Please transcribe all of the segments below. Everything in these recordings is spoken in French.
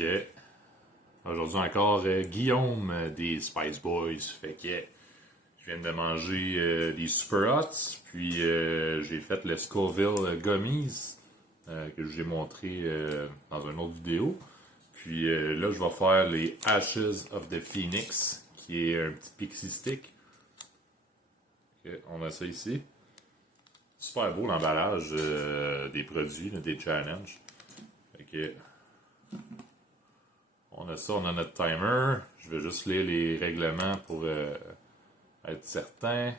que aujourd'hui encore, Guillaume des Spice Boys. Fait que je viens de manger des Super Hots, puis j'ai fait le Scoville Gummies que j'ai montré dans une autre vidéo. Puis là, je vais faire les Ashes of the Phoenix, qui est un petit pixie stick. Okay, on a ça ici. Super beau l'emballage des produits, là, des challenges. Fait que on a ça, on a notre timer. Je vais juste lire les règlements pour être certain.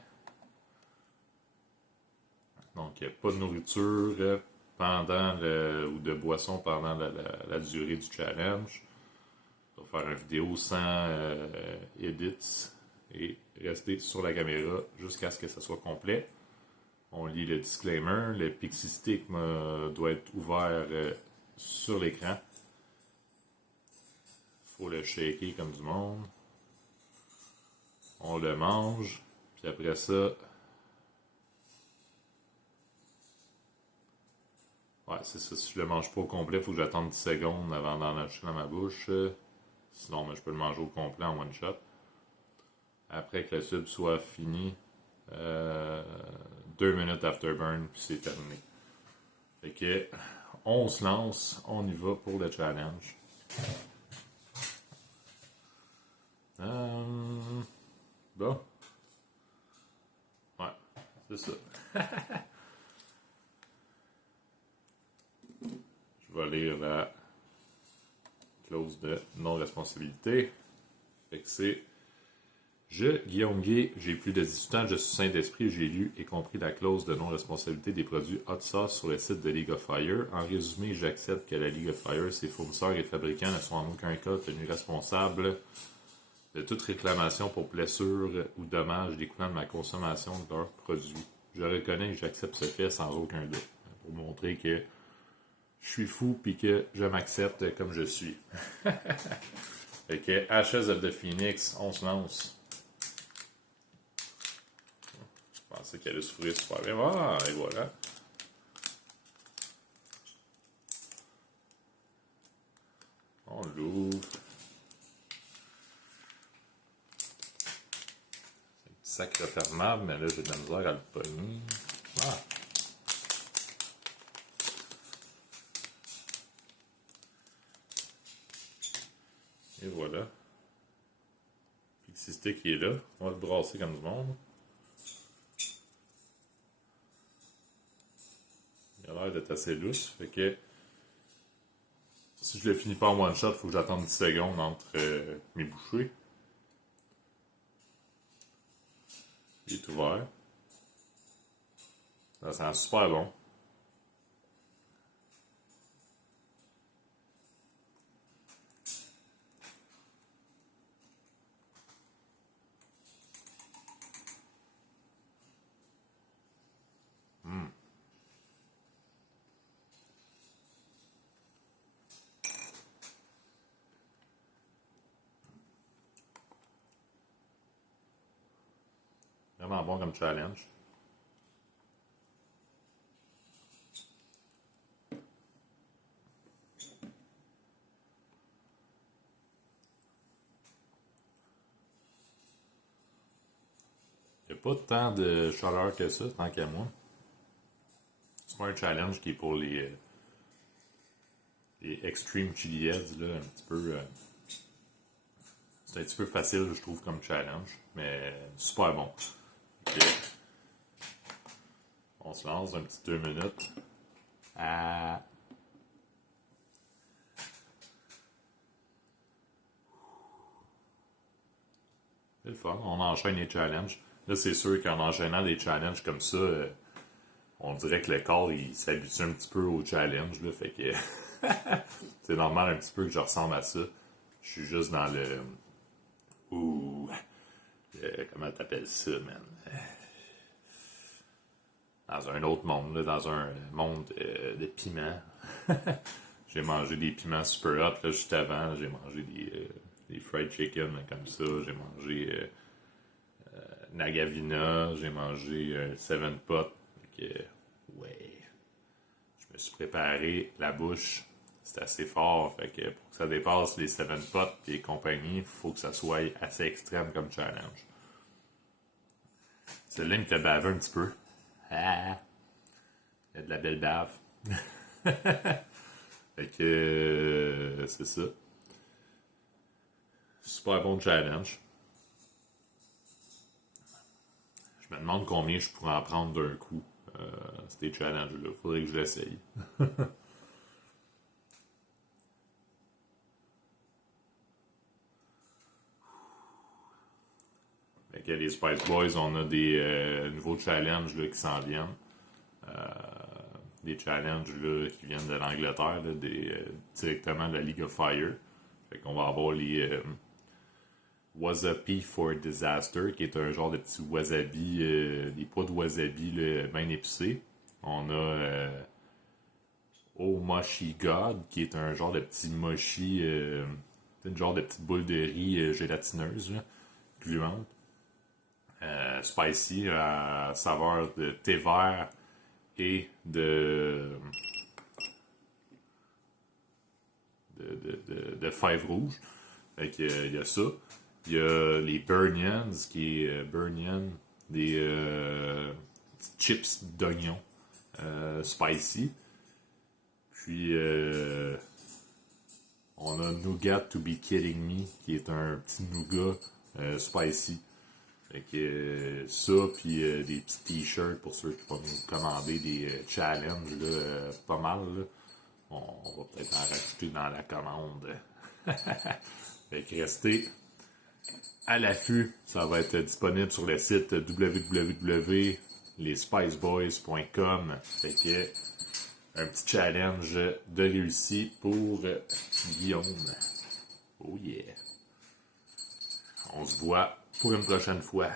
Donc, il n'y a pas de nourriture pendant ou de boisson pendant la durée du challenge. On va faire une vidéo sans edits et rester sur la caméra jusqu'à ce que ça soit complet. On lit le disclaimer. Le Pixie Stick doit être ouvert sur l'écran. Faut le shaker comme du monde. On le mange. Puis après ça, ouais, c'est ça. Si je le mange pas au complet, il faut que j'attende 10 secondes avant d'en acheter dans ma bouche. Sinon, je peux le manger au complet en one shot. Après que le sub soit fini, 2 minutes afterburn, puis c'est terminé. Fait que, on se lance, on y va pour le challenge. Bon. Ouais, c'est ça. Je vais lire la clause de non-responsabilité. Fait que c'est: Je, Guillaume Gay, j'ai plus de 18 ans, je suis sain d'esprit, j'ai lu et compris la clause de non-responsabilité des produits Hot Sauce sur le site de League of Fire. En résumé, j'accepte que la League of Fire, ses fournisseurs et fabricants ne sont en aucun cas tenus responsables de toute réclamation pour blessure ou dommage découlant de ma consommation de leurs produits. Je reconnais et j'accepte ce fait sans aucun doute, pour montrer que je suis fou puis que je m'accepte comme je suis. Fait que Ashes of the Phoenix, on se lance. Je pensais qu'elle allait s'ouvrir super bien. Ah, et voilà. On l'ouvre. C'est un petit sac refermable, mais là, j'ai de la misère à le pogner. Ah! Et voilà. Pixie Stick qui est là. On va le brasser comme du monde. Il a l'air d'être assez lousse. Fait que si je le finis pas en one shot, il faut que j'attende 10 secondes entre mes bouchées. Il est ouvert. Ça sent super bon. Vraiment bon comme challenge. Il n'y a pas tant de chaleur que ça, tant qu'à moi. C'est pas un challenge qui est pour les Extreme Chili Heads, là, un petit peu. C'est un petit peu facile, je trouve, comme challenge, mais super bon. Okay. On se lance un petit 2 minutes. Ah. C'est le fun, on enchaîne les challenges. Là, c'est sûr qu'en enchaînant des challenges comme ça, on dirait que le corps, il s'habitue un petit peu au challenge, là, fait que c'est normal un petit peu que je ressemble à ça. Je suis juste dans le... Ouh... comment t'appelles ça, man? Dans un autre monde, là, dans un monde de piments. J'ai mangé des piments super hot, là, juste avant. J'ai mangé des fried chicken comme ça. J'ai mangé Nagavina. J'ai mangé Seven Pot. Ouais. Je me suis préparé la bouche c'est assez fort. Fait que pour que ça dépasse les 7 pots et compagnie, il faut que ça soit assez extrême comme challenge. Celle-là, il me fait baver un petit peu. Ah! Il y a de la belle bave. Fait que c'est ça. Super bon challenge. Je me demande combien je pourrais en prendre d'un coup. Ces challenges-là. Faudrait que je l'essaye. Fait que les Spice Boys, on a des nouveaux challenges là, qui s'en viennent. Des challenges là, qui viennent de l'Angleterre, là, directement de la League of Fire. Fait qu'on va avoir les Wasabi for Disaster, qui est un genre de petit wasabi, des pois de wasabi là, bien épicés. On a Oh Moshi God, qui est un genre de petit mochi, une genre de petite boule de riz gélatineuse, là, gluante. Spicy, à saveur de thé vert et de fèves rouges. Fait que, il y a ça. Il y a les Burnians, qui est Burnian, des chips d'oignon spicy. Puis on a Nougat to be kidding me, qui est un petit nougat spicy. Fait que ça, puis des petits t-shirts pour ceux qui vont nous commander des challenges, là, pas mal. Là. On va peut-être en rajouter dans la commande. Fait que restez à l'affût. Ça va être disponible sur le site www.lespiceboys.com. Fait que un petit challenge de réussi pour Guillaume. Oh yeah! On se voit pour une prochaine fois.